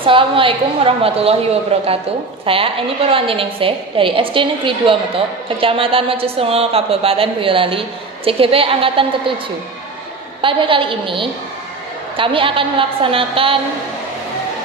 Assalamualaikum warahmatullahi wabarakatuh. Saya Eni Purwanti Ningsih dari SD Negeri 2 Metok, Kecamatan Mojosongo, Kabupaten Boyolali, CGP Angkatan ke-7. Pada kali ini, kami akan melaksanakan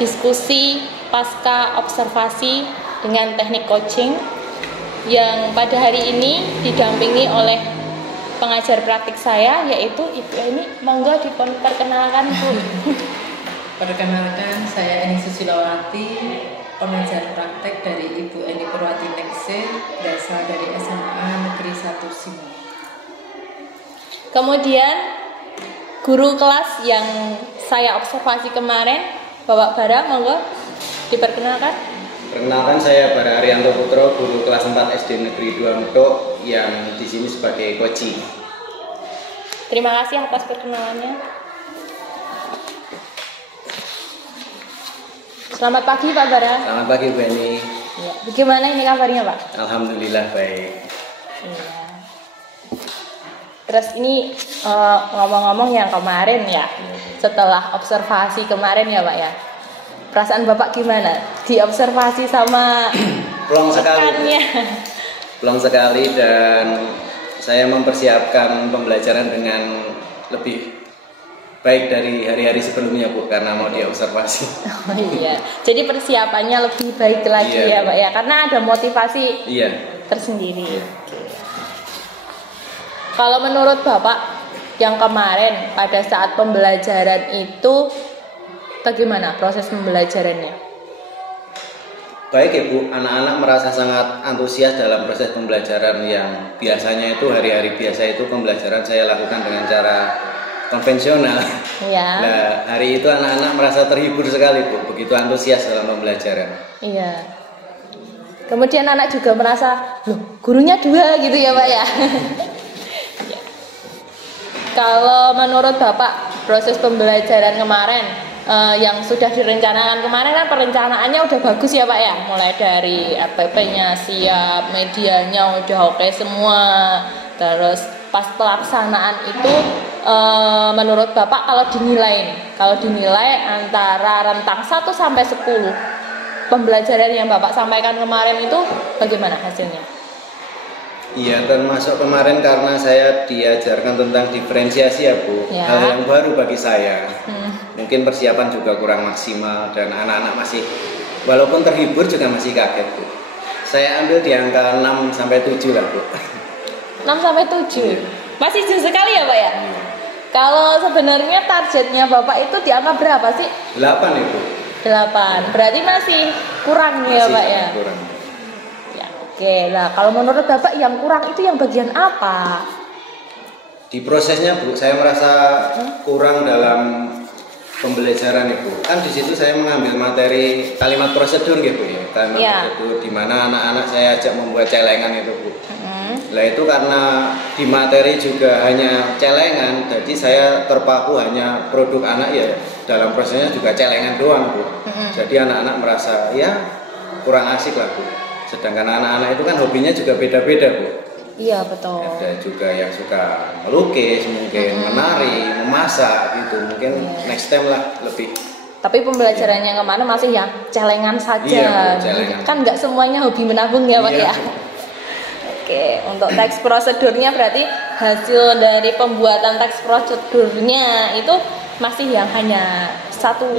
diskusi pasca observasi dengan teknik coaching yang pada hari ini didampingi oleh pengajar praktik saya, yaitu Ibu Eni. Monggo diperkenalkan, Bu. Perkenalkan, saya Eni Susilawati, pengajar praktek dari Ibu Eni Purwanti Ningsih, berasal dari SMA Negeri 1 Simo. Kemudian guru kelas yang saya observasi kemarin, Bapak Bara, monggo diperkenalkan. Perkenalkan, saya Bara Arianto Putro, guru kelas 4 SD Negeri 2 Metok yang di sini sebagai coaching. Terima kasih atas perkenalannya. Selamat pagi Pak Bara. Selamat pagi Bu Eni. Ya, bagaimana ini kabarnya Pak? Alhamdulillah baik. Iya. Terus ini ngomong-ngomong yang kemarin ya, setelah observasi kemarin ya Pak ya, perasaan Bapak gimana? Diobservasi sama Plong sekali. rekannya. Plong sekali, dan saya mempersiapkan pembelajaran dengan lebih baik dari hari-hari sebelumnya Bu, karena mau diobservasi. Oh iya, jadi persiapannya lebih baik lagi ya Pak ya, karena ada motivasi tersendiri. Kalau menurut Bapak yang kemarin pada saat pembelajaran itu bagaimana proses pembelajarannya? Baik ya Bu, anak-anak merasa sangat antusias dalam proses pembelajaran yang biasanya itu hari-hari biasa itu pembelajaran saya lakukan dengan cara konvensional. Iya. Nah, hari itu anak-anak merasa terhibur sekali Bu, begitu antusias dalam pembelajaran. Iya. Kemudian anak juga merasa, loh, gurunya 2 gitu ya Pak ya. Ya. Kalau menurut Bapak proses pembelajaran kemarin yang sudah direncanakan kemarin kan perencanaannya udah bagus ya Pak ya, mulai dari RPP-nya siap, medianya udah oke semua, terus pas pelaksanaan itu menurut Bapak kalau dinilai antara rentang 1 sampai 10 pembelajaran yang Bapak sampaikan kemarin itu bagaimana hasilnya? Iya, termasuk kemarin karena saya diajarkan tentang diferensiasi ya Bu, hal yang baru bagi saya. Mungkin persiapan juga kurang maksimal dan anak-anak masih, walaupun terhibur juga masih kaget Bu. Saya ambil di angka 6 sampai 7 lah Bu. 6 sampai 7. Masih jauh sekali ya Pak ya? Kalau sebenarnya targetnya Bapak itu di angka berapa sih? 8 Ibu. 8. Berarti masih kurang ya Pak ya? Kurang. Ya, oke. Nah, kalau menurut Bapak yang kurang itu yang bagian apa? Di prosesnya Bu, saya merasa kurang dalam pembelajaran Ibu. Kan di situ saya mengambil materi kalimat prosedur gitu ya. Kalimat prosedur di mana anak-anak saya ajak membuat celengan itu Bu. Nah itu karena di materi juga hanya celengan, jadi saya terpaku hanya produk anak ya, dalam prosesnya juga celengan doang Bu. Jadi anak-anak merasa ya kurang asik lah Bu. Sedangkan anak-anak itu kan hobinya juga beda-beda Bu. Iya betul. Ada juga yang suka melukis, mungkin menari, memasak gitu. Mungkin next time lah lebih. Tapi pembelajarannya kemana masih yang celengan saja. Iya, Bu, celengan. Kan nggak semuanya hobi menabung ya Pak ya. Oke, untuk teks prosedurnya berarti hasil dari pembuatan teks prosedurnya itu masih yang hanya satu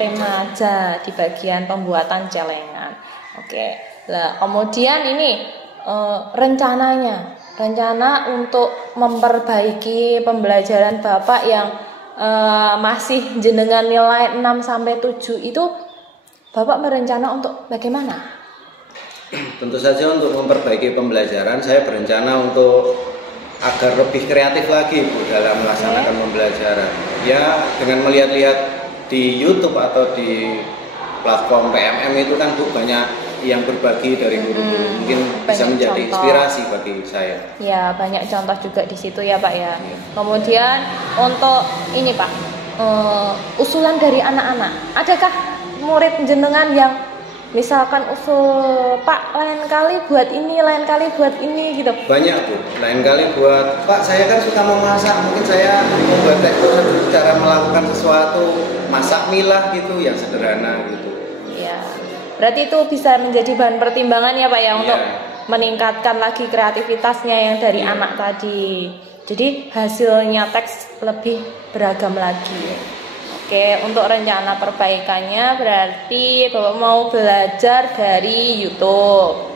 tema aja di bagian pembuatan celengan. Oke, lah kemudian ini rencana untuk memperbaiki pembelajaran Bapak yang masih jenengan nilai 6 sampai 7 itu Bapak berencana untuk bagaimana? Tentu saja untuk memperbaiki pembelajaran, saya berencana untuk agar lebih kreatif lagi Bu dalam melaksanakan pembelajaran. Ya, dengan melihat-lihat di YouTube atau di platform PMM itu kan Bu banyak yang berbagi dari guru-guru, mungkin bisa menjadi inspirasi bagi saya. Ya, banyak contoh juga di situ ya Pak ya. Kemudian untuk ini Pak, usulan dari anak-anak, adakah murid jenengan yang misalkan usul Pak lain kali buat ini, lain kali buat ini gitu? Banyak Bu, lain kali buat Pak saya kan suka memasak, mungkin saya membuat teknik cara melakukan sesuatu, masak milah gitu yang sederhana gitu. Ya, berarti itu bisa menjadi bahan pertimbangan ya Pak ya, untuk meningkatkan lagi kreativitasnya yang dari anak tadi. Jadi hasilnya teks lebih beragam lagi. Oke, untuk rencana perbaikannya berarti Bapak mau belajar dari YouTube.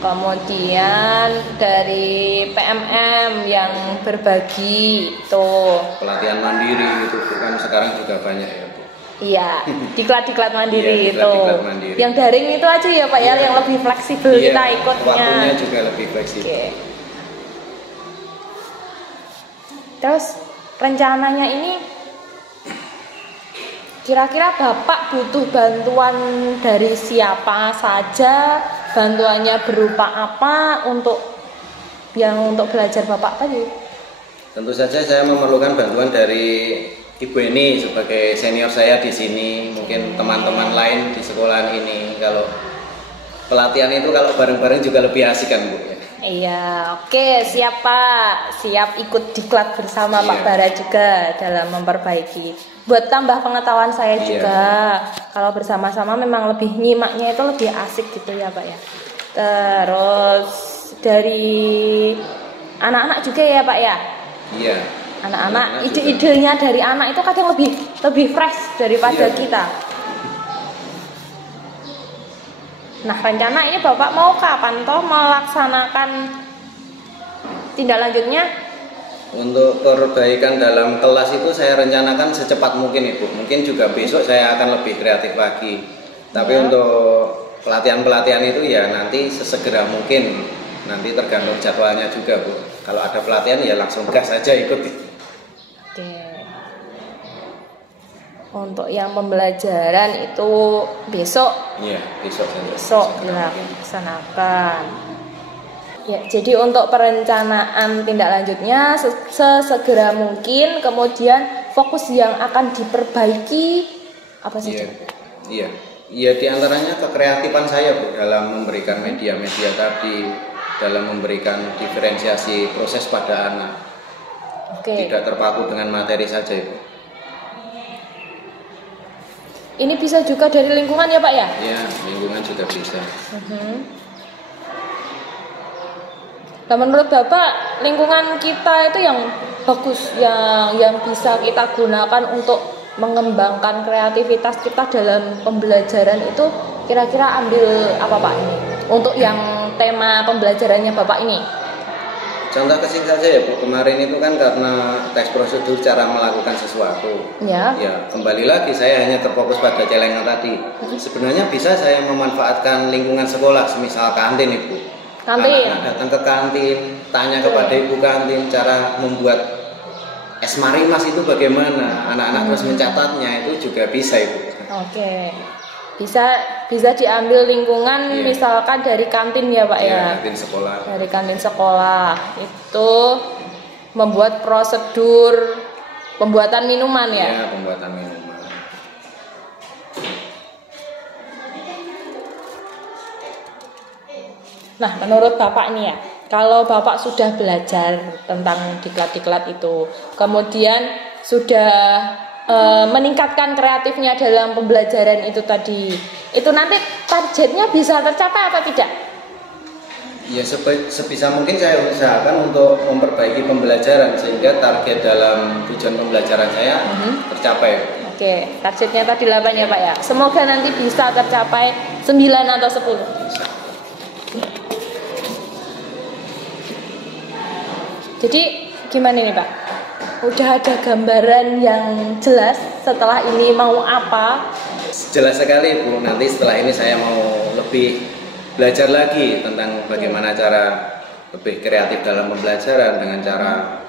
Kemudian dari PMM yang berbagi itu. Pelatihan mandiri itu kan sekarang juga banyak ya Bu. Iya, diklat-diklat mandiri itu. Diklat mandiri. Yang daring itu aja ya Pak ya, yang lebih fleksibel kita ikutnya. Waktunya juga lebih fleksibel. Terus rencananya ini kira-kira Bapak butuh bantuan dari siapa saja? Bantuannya berupa apa untuk belajar Bapak tadi? Tentu saja saya memerlukan bantuan dari Ibu Eni sebagai senior saya di sini, mungkin teman-teman lain di sekolahan ini. Kalau pelatihan itu kalau bareng-bareng juga lebih asik kan Bu? Iya, oke, siap Pak. Siap ikut diklat bersama Pak Bara juga dalam memperbaiki. Buat tambah pengetahuan saya juga. Kalau bersama-sama memang lebih nyimaknya itu lebih asik gitu ya Pak ya. Terus dari anak-anak juga ya Pak ya? Iya. Anak-anak ide-idenya dari anak itu kadang lebih fresh daripada kita. Nah, rencana ini Bapak mau kapan toh melaksanakan tindak lanjutnya? Untuk perbaikan dalam kelas itu saya rencanakan secepat mungkin Ibu. Mungkin juga besok saya akan lebih kreatif lagi. Tapi untuk pelatihan-pelatihan itu ya nanti sesegera mungkin. Nanti tergantung jadwalnya juga Bu. Kalau ada pelatihan ya langsung gas saja ikuti. Oke. Untuk yang pembelajaran itu besok. Iya, besok saja. Besok dilaksanakan. Ya, jadi untuk perencanaan tindak lanjutnya sesegera mungkin, kemudian fokus yang akan diperbaiki apa saja? Iya, diantaranya kekreatifan saya Bu dalam memberikan media-media tadi, dalam memberikan diferensiasi proses pada anak. Tidak terpaku dengan materi saja Ibu. Ini bisa juga dari lingkungan ya Pak ya? Iya, lingkungan juga bisa. Nah, menurut Bapak lingkungan kita itu yang bagus, yang bisa kita gunakan untuk mengembangkan kreativitas kita dalam pembelajaran itu kira-kira ambil apa Pak ini? Untuk yang tema pembelajarannya Bapak ini? Contoh kecil saja ya Bu, kemarin itu kan karena teks prosedur cara melakukan sesuatu. Ya, kembali lagi saya hanya terfokus pada celengan tadi. Sebenarnya bisa saya memanfaatkan lingkungan sekolah, semisal kantin Ibu. Anak datang ke kantin, tanya kepada ibu kantin cara membuat es marimas itu bagaimana. Anak-anak terus mencatatnya, itu juga bisa Ibu. Oke. Bisa diambil lingkungan misalkan dari kantin ya Pak ya. Kantin sekolah. Dari kantin sekolah itu membuat prosedur pembuatan minuman ya. Iya, pembuatan minuman. Nah, menurut Bapak nih ya, kalau Bapak sudah belajar tentang diklat-diklat itu, kemudian sudah meningkatkan kreatifnya dalam pembelajaran itu tadi, itu nanti targetnya bisa tercapai atau tidak? Ya, sebisa mungkin saya usahakan untuk memperbaiki pembelajaran sehingga target dalam tujuan pembelajaran saya tercapai. Oke, targetnya tadi 8 ya Pak ya. Semoga nanti bisa tercapai 9 atau 10. Jadi gimana nih Pak? Udah ada gambaran yang jelas setelah ini mau apa? Jelas sekali Bu, nanti setelah ini saya mau lebih belajar lagi tentang bagaimana cara lebih kreatif dalam pembelajaran dengan cara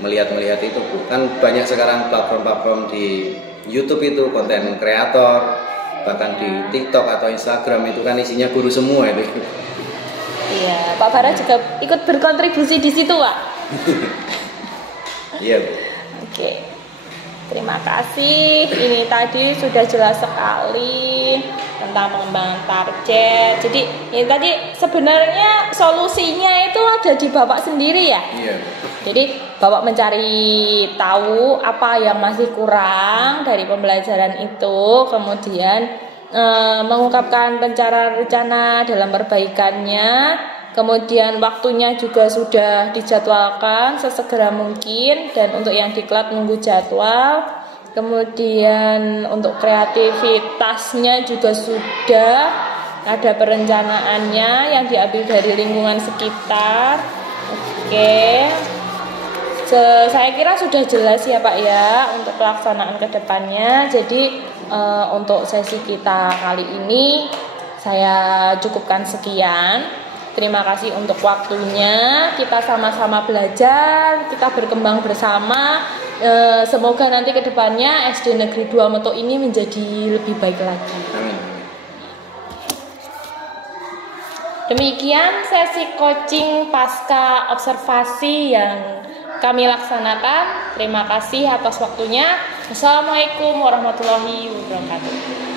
melihat itu Bu. Kan banyak sekarang platform-platform di YouTube itu konten kreator, bahkan di TikTok atau Instagram itu kan isinya guru semua itu. Iya, Pak Bara juga ikut berkontribusi di situ Pak. Iya Bu. Oke, terima kasih. Ini tadi sudah jelas sekali. tentang pengembangan target. Jadi ini tadi sebenarnya solusinya itu ada di Bapak sendiri ya. Iya. Jadi Bapak mencari tahu apa yang masih kurang dari pembelajaran itu, kemudian mengungkapkan rencana dalam perbaikannya, kemudian waktunya juga sudah dijadwalkan sesegera mungkin, dan untuk yang diklat nunggu jadwal, kemudian untuk kreativitasnya juga sudah ada perencanaannya yang diambil dari lingkungan sekitar. Oke. Saya kira sudah jelas ya Pak ya untuk pelaksanaan ke depannya. Jadi untuk sesi kita kali ini saya cukupkan sekian. Terima kasih untuk waktunya. Kita sama-sama belajar, kita berkembang bersama. Semoga nanti ke depannya SD Negeri 2 Meto ini menjadi lebih baik lagi. Demikian sesi coaching pasca observasi yang kami laksanakan. Terima kasih atas waktunya. Wassalamualaikum warahmatullahi wabarakatuh.